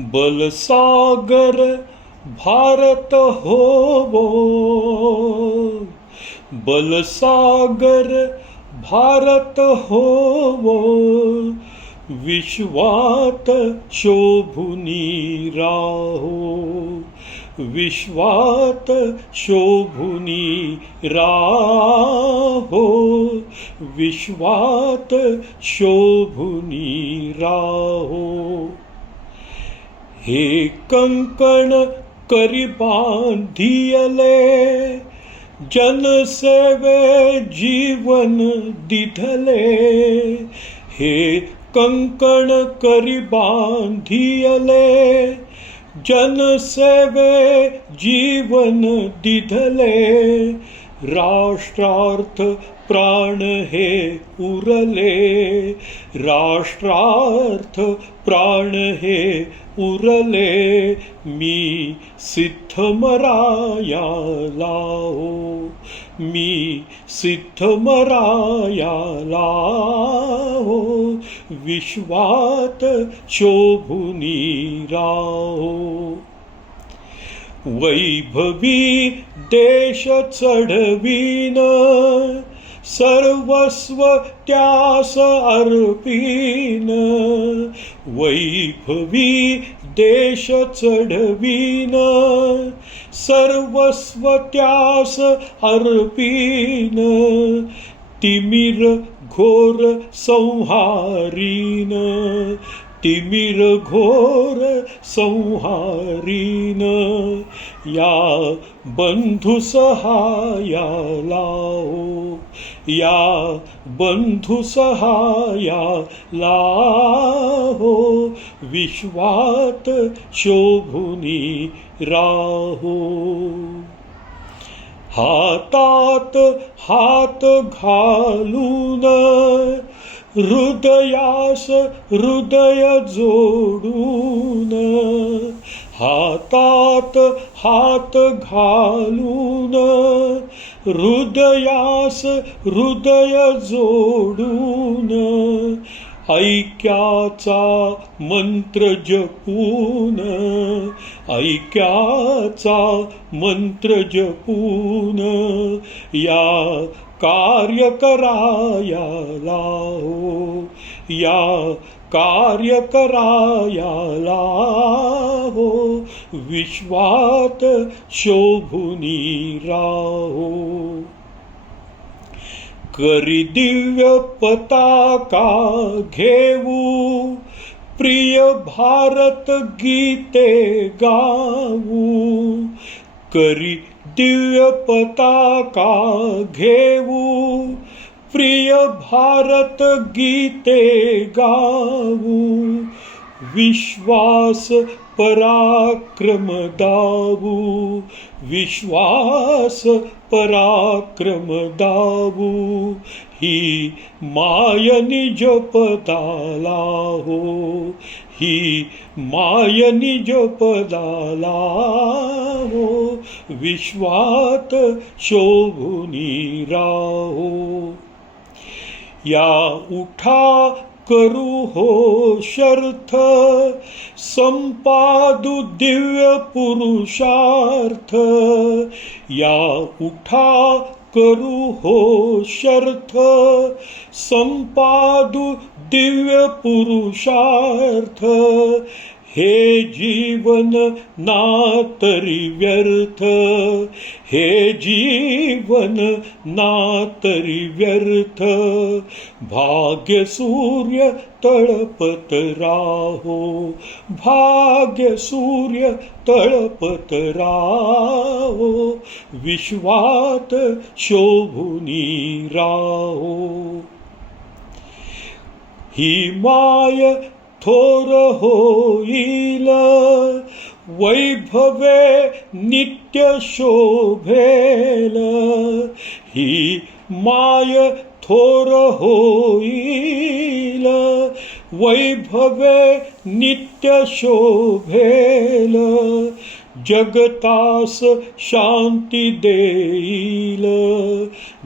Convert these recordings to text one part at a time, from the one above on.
बलसागर भारत होवो, बलसागर भारत होवो, विश्वात शोभुनी राहो, विश्वात शोभुनी राहो, विश्वात शोभुनी राहो। हे कंकण करी बांधियले, जनसेवे जीवन दिधले। हे कंकण करी बांधियले, जनसेवे जीवन दिधले। राष्ट्रार्थ प्राण हे उरले, राष्ट्रार्थ प्राण हे उरले। मी सिद्धमराया लाहो, मी सिद्धमराया लाहो, विश्वात शोभुनी राहो। वैभवी देश चढवीन, सर्वस्व त्यास अर्पीन। वैभवी देश चढवीन, सर्वस्व त्यास अर्पीन। तिमिर घोर संहारीन, तिमिर घोर संहारीन। या बंधु सहाया लाहो, या बंधु सहाया लाहो, विश्वात शोभुनी राहो। हातात हात घालून, हृदयास हृदय जोडून। हातात हात घालून, हृदयास हृदय जोडून। ऐक्याचा मंत्र जपून, ऐक्याचा मंत्र जपून। या कार्य कराया लाहो, या कार्य कराया लाहो, विश्वात शोभुनी राहो। करी दिव्य पताका घेऊ, प्रिय भारत गीते गाऊ। करी दिव्य पताका घेऊ, प्रिय भारत गीते गाऊ। विश्वास पराक्रम दावू, विश्वास पराक्रम दावू। ही माय निज पदाला हो, ही माय निज पदाला हो, विश्वात शोभुनी राहो। या उठा करू हो शर्थ, संपादू दिव्य पुरुषार्थ। या उठा करू हो शर्थ, संपादू दिव्य पुरुषार्थ। हे जीवन ना तरी व्यर्थ, हे जीवन ना तरी व्यर्थ। भाग्य सूर्य तळपत राहो, भाग्य सूर्य तळपत राहो, विश्वात शोभुनी राहो। ही माय थोर होईल, वैभवे नित्य शोभेल। ही माय थोर होईल, वैभवे नित्य शोभेल। जगतास शांती देईल,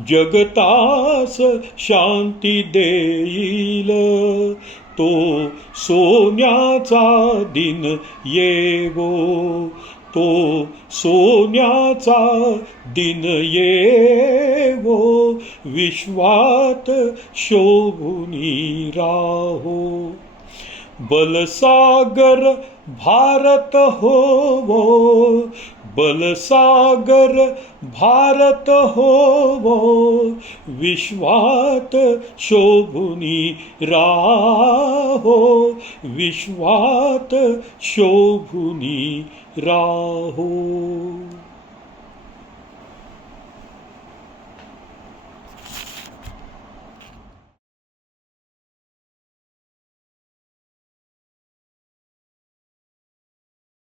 जगतास शांती देईल। तो सोन्याचा दिन येवो, तो सोन्याचा दिन येवो, विश्वात शोभुनी राहो. बलसागर भारत होवो, बलसागर भारत होवो, विश्वात शोभुनी राहो, विश्वात शोभुनी राहो.